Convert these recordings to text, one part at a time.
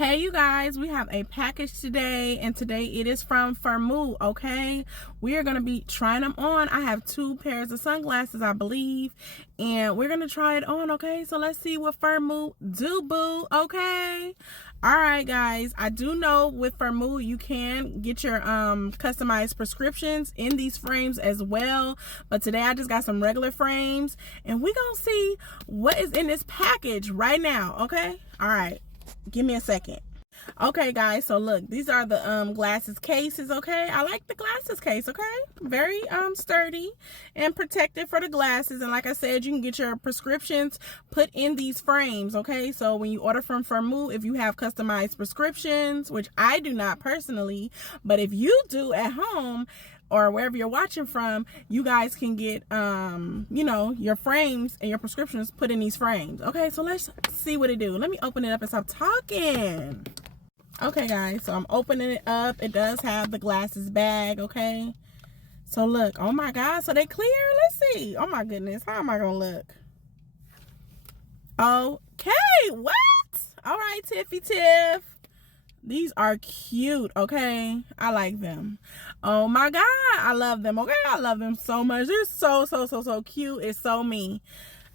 Hey you guys, we have a package today, and today it is from Firmoo. Okay, we are going to be trying them on. I have 2 pairs of sunglasses, I believe, and we're going to try it on. Okay, so let's see what Firmoo do, boo. Okay, all right guys, I do know with Firmoo you can get your customized prescriptions in these frames as well, but today I just got some regular frames, and we're gonna see what is in this package right now. Okay, all right, give me a second. Okay guys, so look, these are the glasses cases. Okay, I like the glasses case. Okay, very sturdy and protected for the glasses, and like I said, you can get your prescriptions put in these frames. Okay, so when you order from Firmoo, if you have customized prescriptions, which I do not personally, but if you do at home or wherever you're watching from, you guys can get you know, your frames and your prescriptions put in these frames. Okay, so let's see what it do. Let me open it up and stop talking. Okay guys, so I'm opening it up. It does have the glasses bag. Okay, so look, oh my god, so they clear. Let's see. Oh my goodness, how am I gonna look? Okay, what? All right, Tiffy Tiff, these are cute. Okay, I like them. Oh my god, I love them. Okay, I love them so much. They're so cute. It's so me.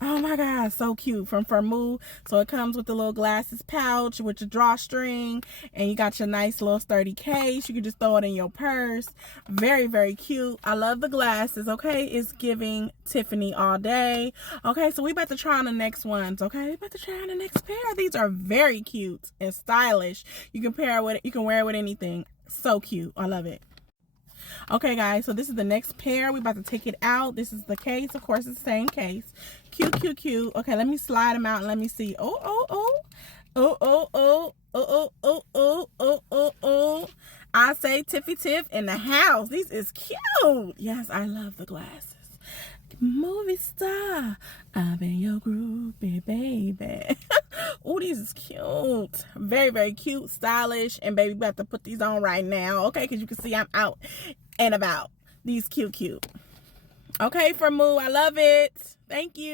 Oh my god, so cute, from Firmoo. So it comes with the little glasses pouch with your drawstring, and you got your nice little sturdy case. You can just throw it in your purse. Very cute. I love the glasses. Okay, it's giving Tiffany all day. Okay, so we about to try on the next ones. Okay, we about to try on the next pair. These are very cute and stylish. You can pair it with, you can wear it with anything. So cute. I love it. Okay guys, so this is the next pair. We about to take it out. This is the case. Of course, it's the same case. Cute. Okay, let me slide them out and let me see. Oh. I say Tiffy Tiff in the house. These is cute. Yes, I love the glasses. Movie star, I've been your groupie, baby. Oh, these is cute. Very cute, stylish, and baby, about to put these on right now. Okay, because you can see I'm out and about. These cute. Okay, Firmoo, I love it. Thank you.